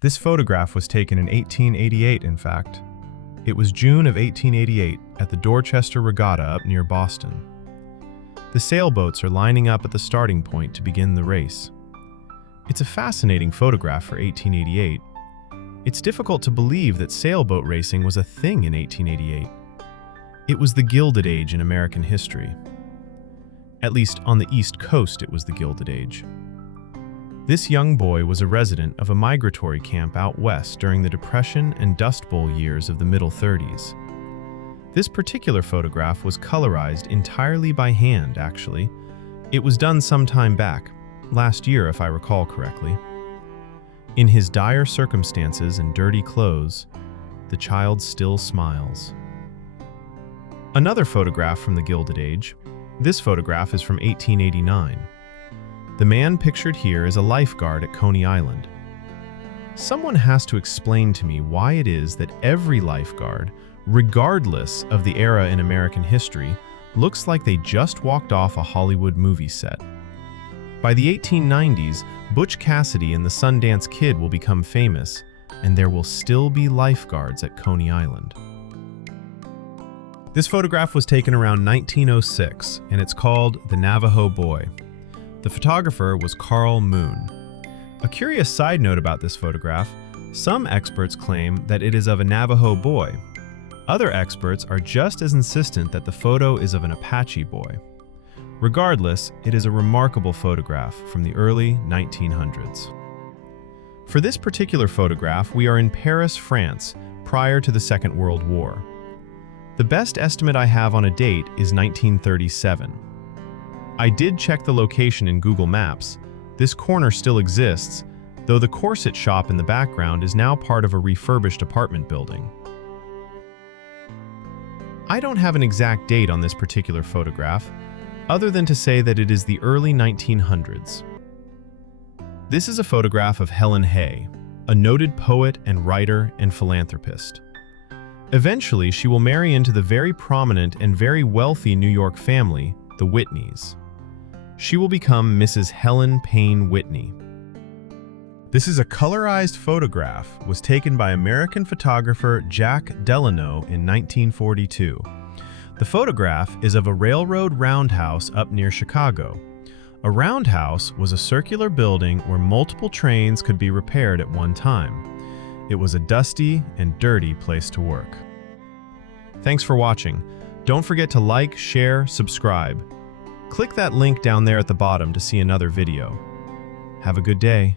This photograph was taken in 1888, in fact. It was June of 1888 at the Dorchester Regatta up near Boston. The sailboats are lining up at the starting point to begin the race. It's a fascinating photograph for 1888. It's difficult to believe that sailboat racing was a thing in 1888. It was the Gilded Age in American history. At least on the East Coast, it was the Gilded Age. This young boy was a resident of a migratory camp out west during the Depression and Dust Bowl years of the middle 30s. This particular photograph was colorized entirely by hand, actually. It was done some time back, last year if I recall correctly. In his dire circumstances and dirty clothes, the child still smiles. Another photograph from the Gilded Age. This photograph is from 1889. The man pictured here is a lifeguard at Coney Island. Someone has to explain to me why it is that every lifeguard, regardless of the era in American history, looks like they just walked off a Hollywood movie set. By the 1890s, Butch Cassidy and the Sundance Kid will become famous, and there will still be lifeguards at Coney Island. This photograph was taken around 1906, and it's called The Navajo Boy. The photographer was Carl Moon. A curious side note about this photograph, some experts claim that it is of a Navajo boy. Other experts are just as insistent that the photo is of an Apache boy. Regardless, it is a remarkable photograph from the early 1900s. For this particular photograph, we are in Paris, France, prior to the Second World War. The best estimate I have on a date is 1937. I did check the location in Google Maps. This corner still exists, though the corset shop in the background is now part of a refurbished apartment building. I don't have an exact date on this particular photograph, other than to say that it is the early 1900s. This is a photograph of Helen Hay, a noted poet and writer and philanthropist. Eventually, she will marry into the very prominent and very wealthy New York family, the Whitneys. She will become Mrs. Helen Payne Whitney. This is a colorized photograph, was taken by American photographer Jack Delano in 1942. The photograph is of a railroad roundhouse up near Chicago. A roundhouse was a circular building where multiple trains could be repaired at one time. It was a dusty and dirty place to work. Thanks for watching. Don't forget to like, share, subscribe. Click that link down there at the bottom to see another video. Have a good day.